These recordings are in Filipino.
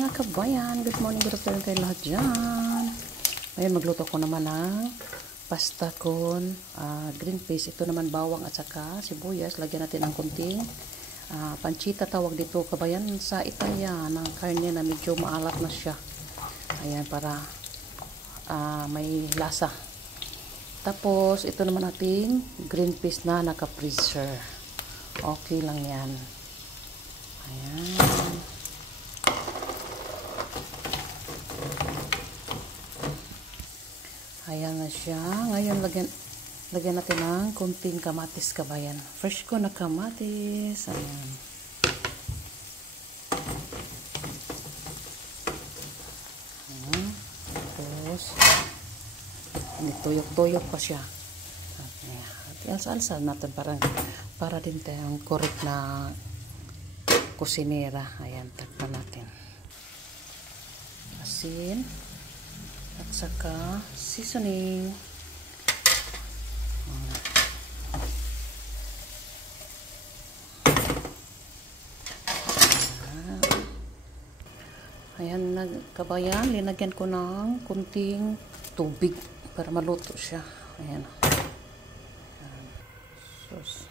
Mga kabayan, good morning, good afternoon kayo lahat dyan. Ngayon magluto ko naman ng pasta con green peas. Ito naman bawang at saka sibuyas. Lagyan natin ng kunting pancita tawag dito kabayan sa Italia, ng karne na medyo maalat na siya. Ayan, para may lasa. Tapos ito naman ating green peas na naka-freezer. Okay lang yan. Ayan. Ayan na siya. Ngayon, lagyan natin ng kunting kamatis kabayan. Fresh ko na kamatis. Ayan. Ayan. Tapos, tuyok-tuyok pa siya. At alsa-alsa natin para din tayong correct na kusinera. Ayan, takpan natin. Asin. At saka seasoning. Ayan, kabayan, linagyan ko ng kunting tubig para maluto siya. Ayan. Ayan. Sus.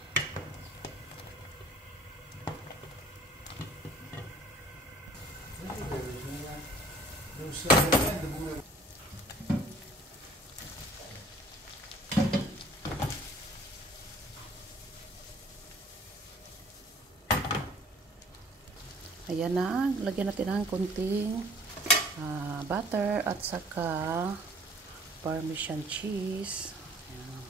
Ayan na, lagyan natin ng kunting butter at saka parmesan cheese. Ayan.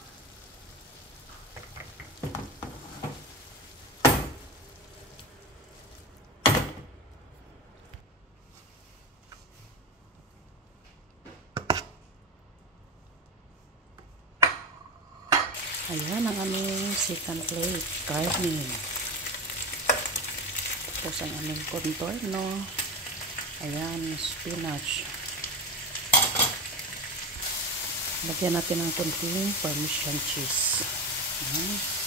Ayan ang aming second plate, garlic. Tapos ang aming contorno. Ayan, spinach. Lagyan natin ng kunting parmesan cheese. Ayan.